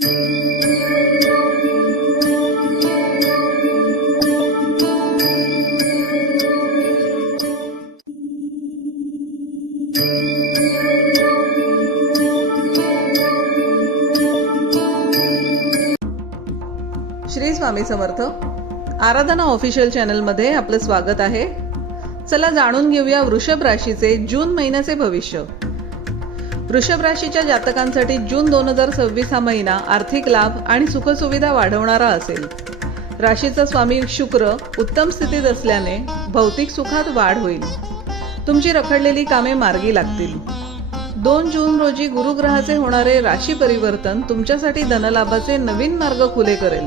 श्री स्वामी समर्थ. आराधना official channel मध्ये आपलं स्वागत आहे. चला जाणून घेऊया वृषभ राशीचे जून महिन्याचे भविष्य. वृषभ राशीच्या जातकांसाठी जून 2026 हा महिना आर्थिक लाभ आणि सुखसुविधा वाढवणारा असेल. राशीचा स्वामी शुक्र उत्तम स्थितीत असल्याने भौतिक सुखात वाढ होईल. तुमची रखडलेली कामे मार्गी लागतील. 2 जून रोजी गुरुग्रहाचे होणारे राशी परिवर्तन तुमच्यासाठी धनलाभाचे नवीन मार्ग खुले करेल.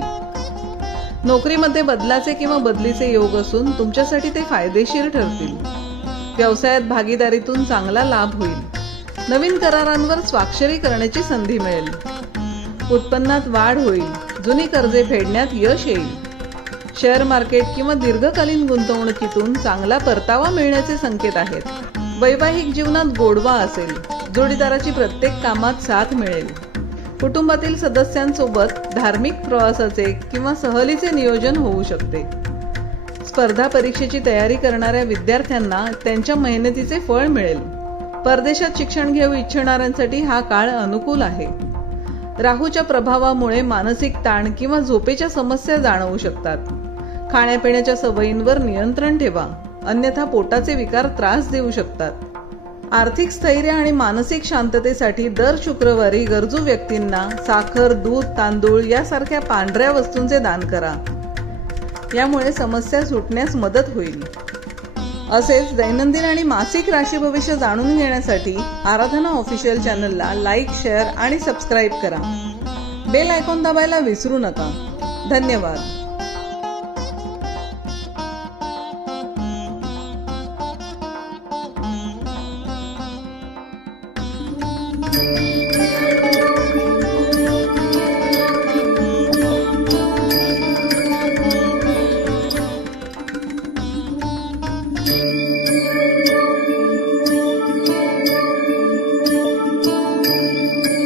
नोकरीमध्ये बदलाचे किंवा बदलीचे योग असून तुमच्यासाठी ते फायदेशीर ठरतील. व्यवसायात भागीदारीतून चांगला लाभ होईल. नवीन करारांवर स्वाक्षरी करण्याची संधी मिळेल. उत्पन्नात वाढ होईल. जुनी कर्जे फेडण्यात यश येईल. शेअर मार्केट किंवा दीर्घकालीन गुंतवणुकीतून चांगला परतावा मिळण्याचे संकेत आहेत. वैवाहिक जीवनात गोडवा असेल. जोडीदाराची प्रत्येक कामात साथ मिळेल. कुटुंबातील सदस्यांसोबत धार्मिक प्रवासाचे किंवा सहलीचे नियोजन होऊ शकते. स्पर्धा परीक्षेची तयारी करणाऱ्या विद्यार्थ्यांना त्यांच्या मेहनतीचे फळ मिळेल. परदेशात शिक्षण घेऊ इच्छिणाऱ्यांसाठी हा काळ अनुकूल आहे. राहूच्या प्रभावामुळे मानसिक ताण किंवा झोपेच्या समस्या जाणवू शकतात. खाण्यापिण्याच्या सवयींवर नियंत्रण ठेवा, अन्यथा पोटाचे विकार त्रास देऊ शकतात. आर्थिक स्थैर्य आणि मानसिक शांततेसाठी दर शुक्रवारी गरजू व्यक्तींना साखर, दूध, तांदूळ यासारख्या पांढऱ्या वस्तूंचे दान करा. यामुळे समस्या सुटण्यास मदत होईल. असेच दैनंदिन आणि मासिक राशी भविष्य जाणून घेण्यासाठी आराधना ऑफिशियल चॅनलला लाईक, शेअर आणि सबस्क्राईब करा. बेल आयकॉन दाबायला विसरू नका. धन्यवाद.